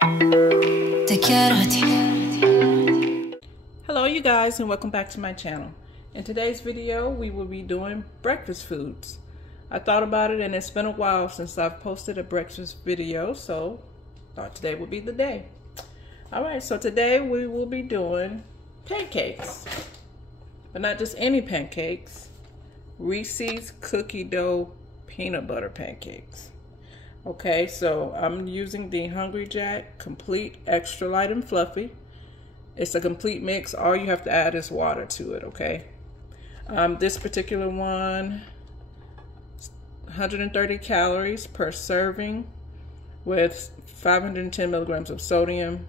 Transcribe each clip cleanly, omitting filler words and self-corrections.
Hello you guys, and welcome back to my channel. In today's video we will be doing breakfast foods. I thought about it and it's been a while since I've posted a breakfast video, so thought today would be the day. Alright, so today we will be doing pancakes, but not just any pancakes. Reese's cookie dough peanut butter pancakes. Okay, so I'm using the Hungry Jack Complete Extra Light and Fluffy. It's a complete mix. All you have to add is water to it, okay? This particular one, 130 calories per serving with 510 milligrams of sodium,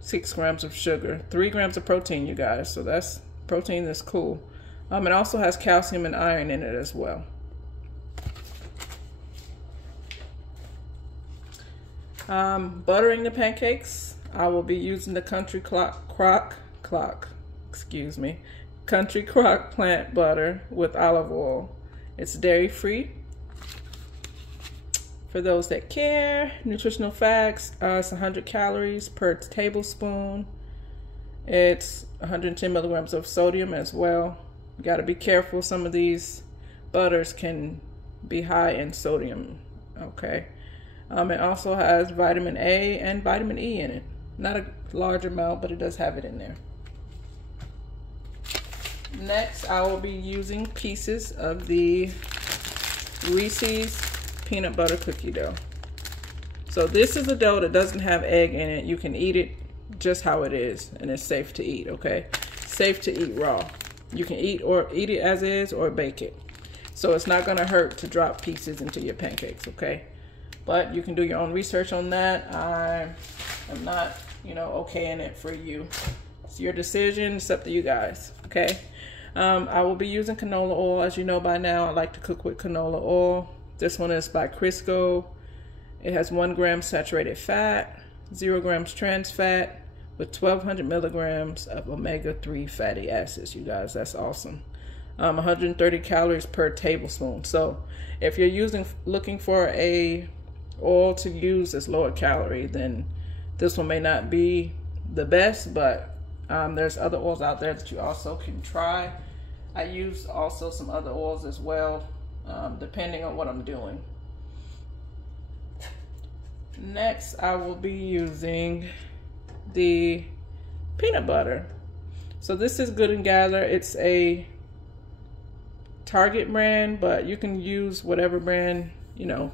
6 grams of sugar, 3 grams of protein, you guys. So that's protein that's cool. It also has calcium and iron in it as well. Buttering the pancakes, I will be using the Country Crock plant butter with olive oil. It's dairy free. For those that care, nutritional facts, it's 100 calories per tablespoon. It's 110 milligrams of sodium as well. You got to be careful. Some of these butters can be high in sodium, okay? It also has vitamin A and vitamin E in it. Not a large amount, but it does have it in there. Next, I will be using pieces of the Reese's peanut butter cookie dough. So this is a dough that doesn't have egg in it. You can eat it just how it is, and it's safe to eat, okay? Safe to eat raw. You can eat it as is or bake it. So it's not gonna hurt to drop pieces into your pancakes, okay? But you can do your own research on that. I am not, okaying it for you. It's your decision. It's up to you guys, okay? I will be using canola oil. As you know by now, I like to cook with canola oil. This one is by Crisco. It has 1 gram saturated fat, 0 grams trans fat, with 1,200 milligrams of omega-3 fatty acids, you guys. That's awesome. 130 calories per tablespoon. So if you're looking for a oil to use that's lower calorie, then this one may not be the best, but there's other oils out there that you also can try. I use also some other oils as well, depending on what I'm doing. Next, I will be using the peanut butter. So this is Good and Gather. It's a Target brand, but you can use whatever brand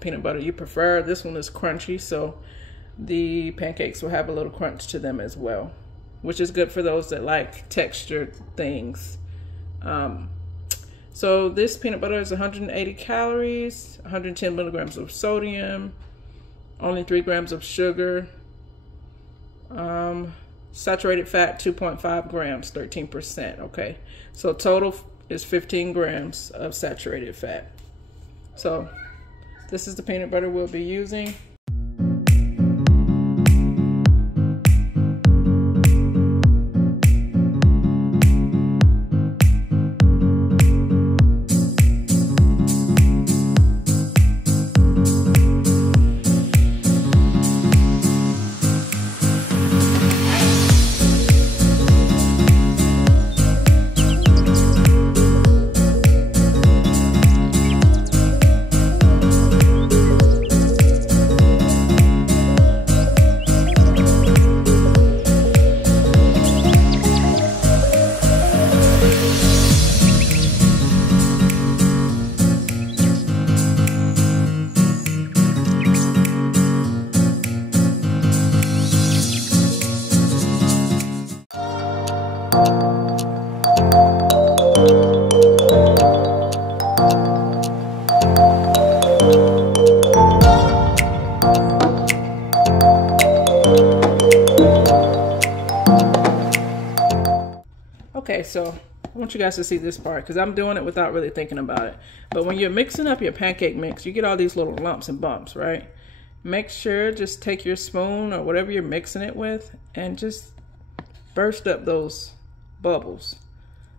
peanut butter you prefer. This one is crunchy, so the pancakes will have a little crunch to them as well, which is good for those that like textured things. So this peanut butter is 180 calories, 110 milligrams of sodium, only 3 grams of sugar, saturated fat 2.5 grams, 13%, okay? So total is 15 grams of saturated fat. So this is the peanut butter we'll be using. Okay, so I want you guys to see this part because I'm doing it without really thinking about it. But when you're mixing up your pancake mix, you get all these little lumps and bumps, right? Make sure, just take your spoon or whatever you're mixing it with and just burst up those bubbles.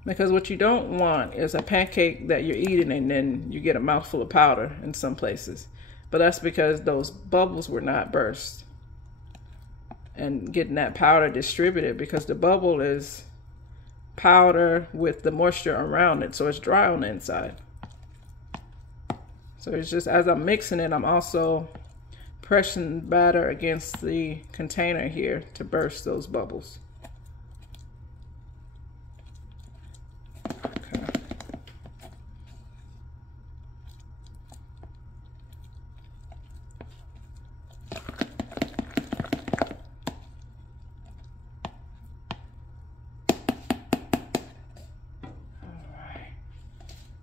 Because what you don't want is a pancake that you're eating and then you get a mouthful of powder in some places. But that's because those bubbles were not burst. and getting that powder distributed, because the bubble is powder with the moisture around it, so it's dry on the inside. So it's just, as I'm mixing it, I'm also pressing batter against the container here to burst those bubbles. Okay.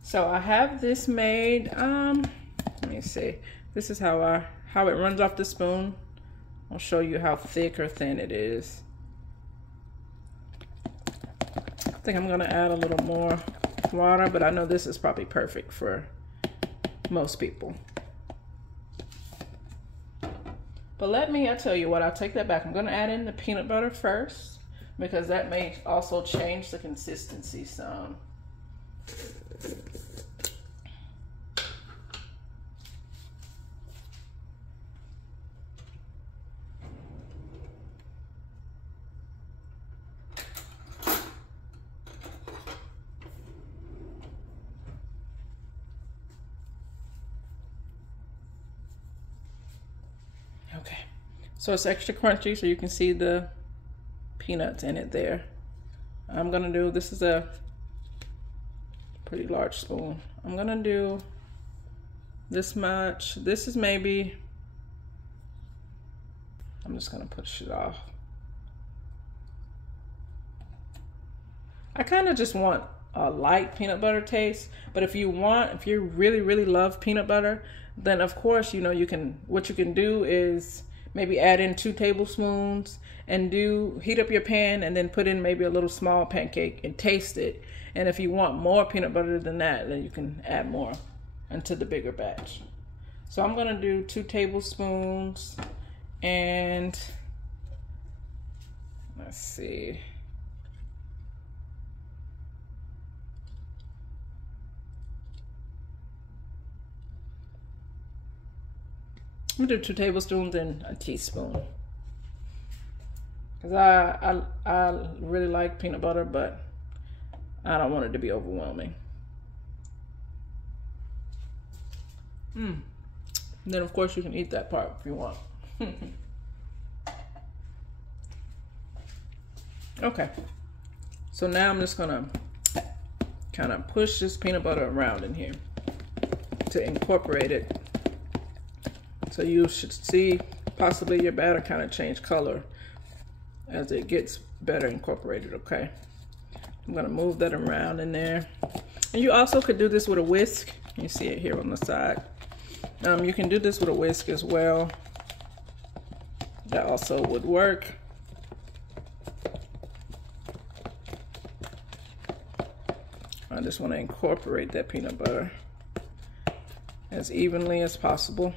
So I have this made, let me see. This is how it runs off the spoon. I'll show you how thick or thin it is. I think I'm gonna add a little more water, but I know this is probably perfect for most people. But I'll tell you what, I'll take that back. I'm gonna add in the peanut butter first, because that may also change the consistency some. Okay, so it's extra crunchy, so you can see the peanuts in it there. I'm gonna do, this is a pretty large spoon. I'm gonna do this much. This is maybe, I'm just gonna push it off. I kind of just want a light peanut butter taste, but if you really love peanut butter, then of course, you know, what you can do is maybe add in 2 tablespoons and heat up your pan and then put in maybe a little small pancake and taste it. And if you want more peanut butter than that, then you can add more into the bigger batch. So I'm gonna do 2 tablespoons, and let's see. I'm gonna do 2 tablespoons and a teaspoon. Cause I really like peanut butter, but I don't want it to be overwhelming. And then of course you can eat that part if you want. Okay, so now I'm just gonna kind of push this peanut butter around in here to incorporate it. So you should see possibly your batter kind of change color as it gets better incorporated, okay? I'm gonna move that around in there. And you also could do this with a whisk. You see it here on the side. You can do this with a whisk as well. That also would work. I just want to incorporate that peanut butter as evenly as possible.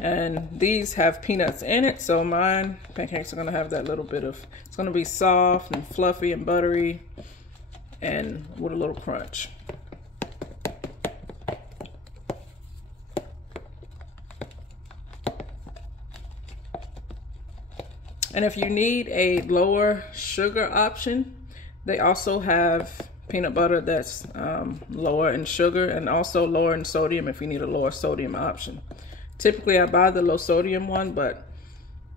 And these have peanuts in it, so mine pancakes are gonna have that little bit of, it's gonna be soft and fluffy and buttery and with a little crunch. And if you need a lower sugar option, they also have peanut butter that's lower in sugar and also lower in sodium if you need a lower sodium option. Typically I buy the low sodium one, but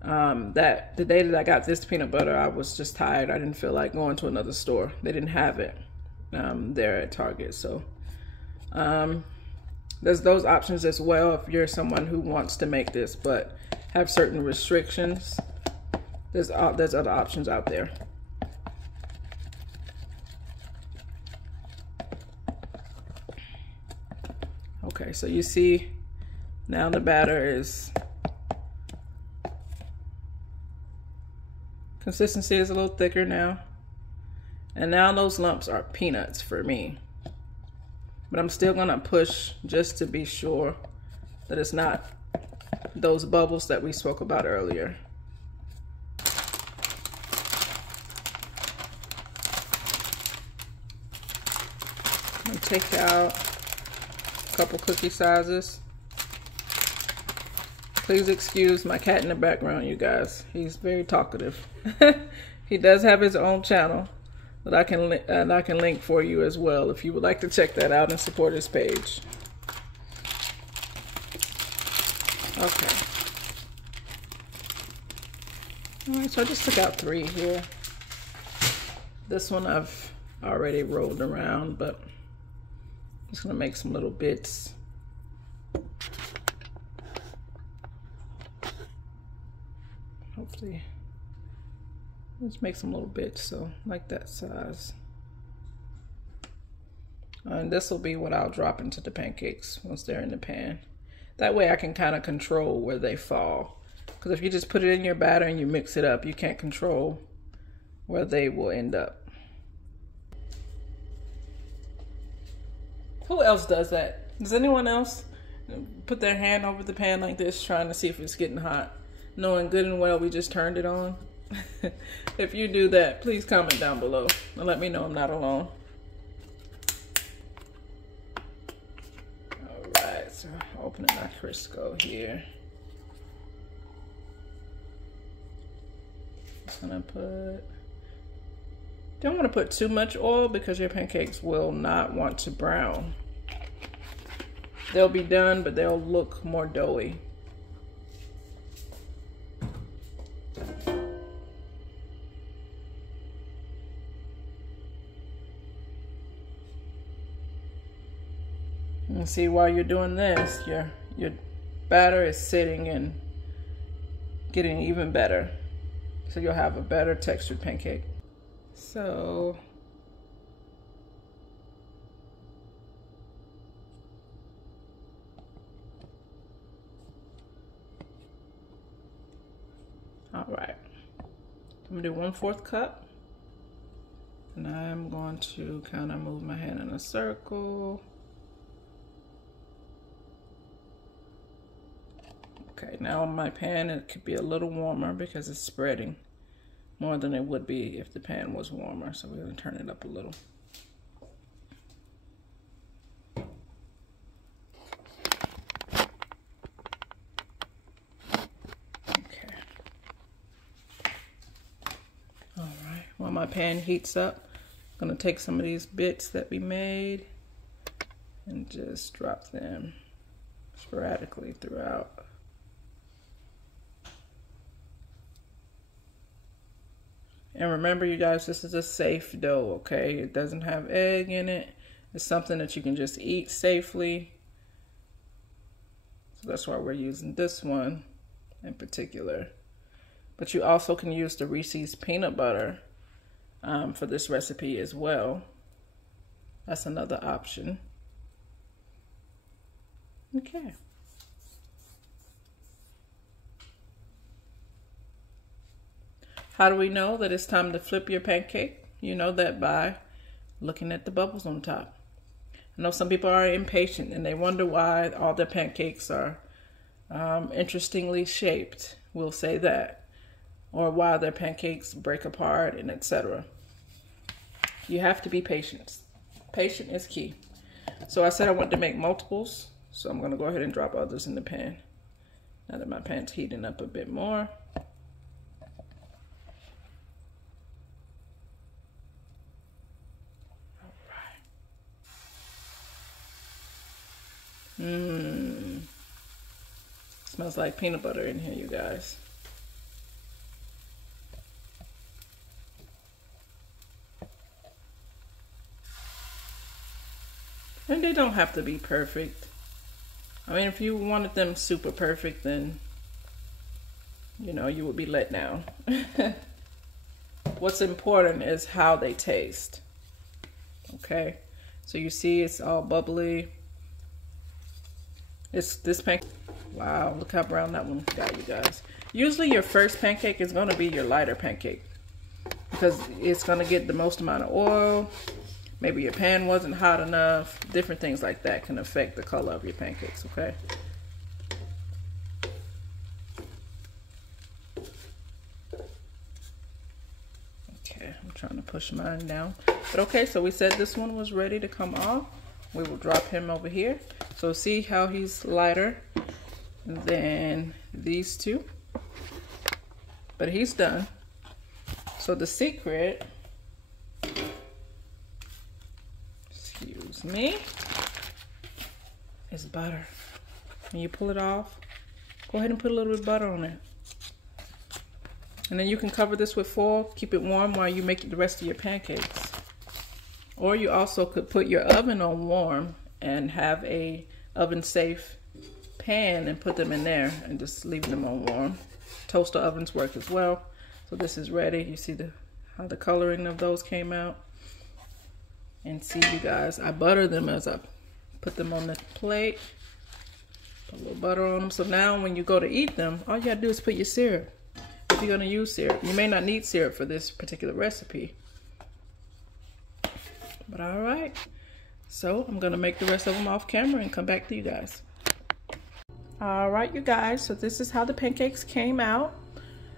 the day that I got this peanut butter, I was just tired. I didn't feel like going to another store. They didn't have it there at Target. So there's those options as well if you're someone who wants to make this but have certain restrictions. There's other options out there. Okay, so you see now the batter is, consistency is a little thicker now. And now those lumps are peanuts for me. But I'm still gonna push just to be sure that it's not those bubbles that we spoke about earlier. I'm gonna take out a couple cookie Please excuse my cat in the background, you guys. He's very talkative. He does have his own channel that I can link for you as well if you would like to check that out and support his page. Okay. All right, so I just took out 3 here. This one I've already rolled around, but I'm just gonna make some little bits. Hopefully, let's make some little bits, so like that size. And this will be what I'll drop into the pancakes once they're in the pan. That way I can kind of control where they fall. Because if you just put it in your batter and you mix it up, you can't control where they will end up. Who else does that? Does anyone else put their hand over the pan like this, trying to see if it's getting hot, knowing good and well we just turned it on? If you do that, please comment down below and let me know I'm not alone. Alright, so opening my Crisco here. Just gonna don't want to put too much oil because your pancakes will not want to brown. They'll be done, but they'll look more doughy. And see, while you're doing this, your batter is sitting and getting even better. So you'll have a better textured pancake. So all right, I'm gonna do 1/4 cup, and I'm going to kind of move my hand in a circle. Okay, now my pan, it could be a little warmer because it's spreading more than it would be if the pan was warmer. So we're gonna turn it up a little. Okay. All right, while my pan heats up, I'm gonna take some of these bits that we made and just drop them sporadically throughout. And remember, you guys, this is a safe dough, okay? It doesn't have egg in it. It's something that you can just eat safely. So that's why we're using this one in particular. But you also can use the Reese's peanut butter for this recipe as well. That's another option. Okay. How do we know that it's time to flip your pancake? You know that by looking at the bubbles on top. I know some people are impatient and they wonder why all their pancakes are interestingly shaped. We'll say that. Or why their pancakes break apart and etc. You have to be patient. Patient is key. So I said I wanted to make multiples. So I'm going to go ahead and drop others in the pan. Now that my pan's heating up a bit more. Smells like peanut butter in here, you guys. And they don't have to be perfect. I mean, if you wanted them super perfect, then, you know, you would be let down. What's important is how they taste. Okay? So you see it's all bubbly. This pancake, wow, look how brown that one got, you guys. Usually your first pancake is gonna be your lighter pancake because it's gonna get the most amount of oil. Maybe your pan wasn't hot enough. Different things like that can affect the color of your pancakes, okay? Okay, I'm trying to push mine down. But okay, so we said this one was ready to come off. We will drop him over here. So see how he's lighter than these two. But he's done. So the secret, excuse me, is butter. When you pull it off, go ahead and put a little bit of butter on it. And then you can cover this with foil, keep it warm while you make the rest of your pancakes. Or you also could put your oven on warm and have a oven safe pan and put them in there and just leave them on warm. Toaster ovens work as well. So this is ready. You see how the coloring of those came out. And see, you guys, I butter them as I put them on the plate. Put a little butter on them. So now when you go to eat them, all you gotta do is put your syrup. If you're gonna use syrup. You may not need syrup for this particular recipe. But all right. So I'm gonna make the rest of them off camera and come back to you guys. All right, you guys, so this is how the pancakes came out.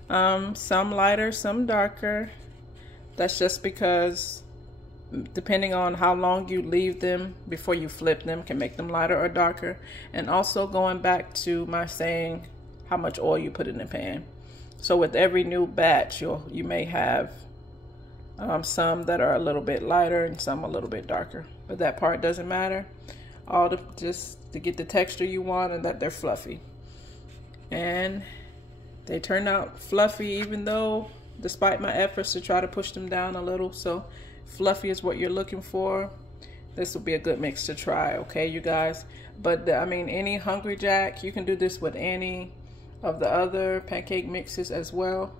Some lighter, some darker. That's just because depending on how long you leave them before you flip them can make them lighter or darker. And also going back to my saying how much oil you put in the pan. So with every new batch, you may have some that are a little bit lighter and some a little bit darker. But that part doesn't matter. Just to get the texture you want and that they're fluffy. And they turn out fluffy even though, despite my efforts to try to push them down a little. So fluffy is what you're looking for. This will be a good mix to try, okay, you guys? But I mean, any Hungry Jack, you can do this with any of the other pancake mixes as well.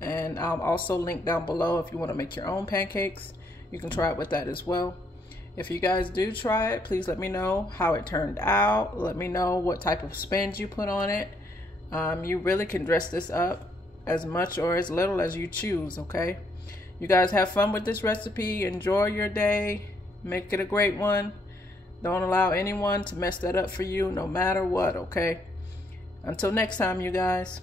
And I'll also link down below if you want to make your own pancakes. You can try it with that as well. If you guys do try it, please let me know how it turned out. Let me know what type of spins you put on it. You really can dress this up as much or as little as you choose, okay? You guys have fun with this recipe. Enjoy your day. Make it a great one. Don't allow anyone to mess that up for you, no matter what, okay? Until next time, you guys.